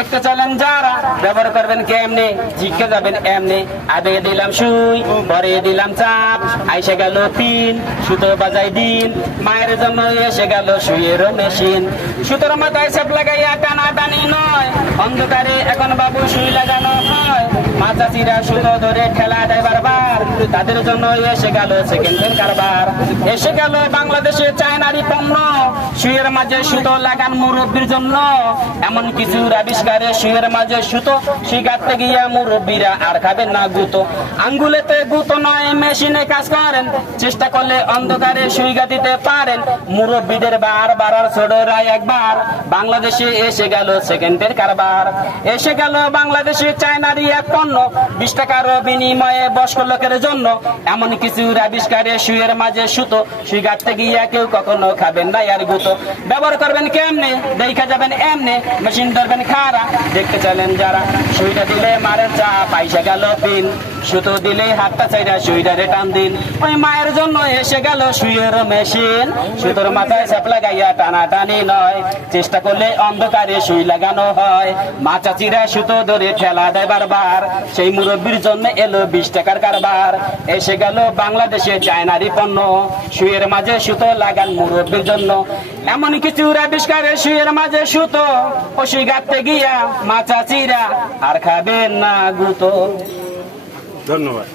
দেখতে চলেন যারা ব্যবহার করবেন কেমনে, জিকে যাবেন এমনি। আগে দিলাম সুই, পরে দিলাম চাপ, আইসে গেল পিন, সুতো বাজাই দিন। মায়ের জন্য এসে গেল সুইয়ের মেশিন। সুতোর মাথায় সেপ লাগাইয়া টানা টানি নয়, অন্ধকারে এখন বাবু সুই লাগানো হয়। মা চাচিরা সুতো ধরে ঠেলা দেয় বারবার, তাদের জন্য এসে গেল সেকেন্ড হ্যান্ড কারবার। এসে গেল বাংলাদেশে চায়নারি পণ্য, সুইয়ের মাঝে সুতো লাগান মুরব্বীর জন্য। এমন কিছু আবিষ্কারে সুইয়ের মাঝে সুতো, সুই কাটতে গিয়া মুরব্বীরা আর খাবেন না গুতো। আঙ্গুলেতে গুতো নয় মেশিনে কাজ করেন, চেষ্টা করলে অন্ধকারে সুই গাঁথিতে পারেন। মুরব্বীদের বার বাড়ার ছোটরা একবার, বাংলাদেশে এসে গেল সেকেন্ডের কারবার। এসে গেল বাংলাদেশে চায়নারি এক পণ্য, 20 টাকার বিনিময়ে বয়স্ক লোকের জন্য। এমন কিছু আবিষ্কারে সুইয়ের মাঝে সুতো, সুই গাঁথতে গিয়া কেউ কখনো খাবেন না আর গুতো। ব্যবহার করবেন কেমনে, দেখা যাবেন এমনে, মেশিন ধরবেন খারা, দেখতে চলেন যারা। সুইটা দিলে মারের চা, পাইসা গেল পিন, সুতো দিলে হাতটা চাইরা সুইটারে টান দিন। ওই মায়ের জন্য এসে গেল সুইয়ের মেশিন, সুতোর মাথায় চাপ লাগাইয়া টানা টানি নয়, চেষ্টা করলে অন্ধকারে সুই লাগানো হয়। মা চাচিরা সুতো ধরে ঠেলা দেয় বারবার, সেই মুরব্বীর জন্য এলো 20 টাকার কারবার। এসে গেল বাংলাদেশে চায়নারি পণ্য, সুইয়ের মাঝে সুতো লাগান মুরব্বীর জন্য। এমন কিছু আবিষ্কারে সুইয়ের মাঝে সুতো, ও সুই গাঁথতে গিয়া মা চাচিরা আর খাবেন না গুতো। ধন্যবাদ।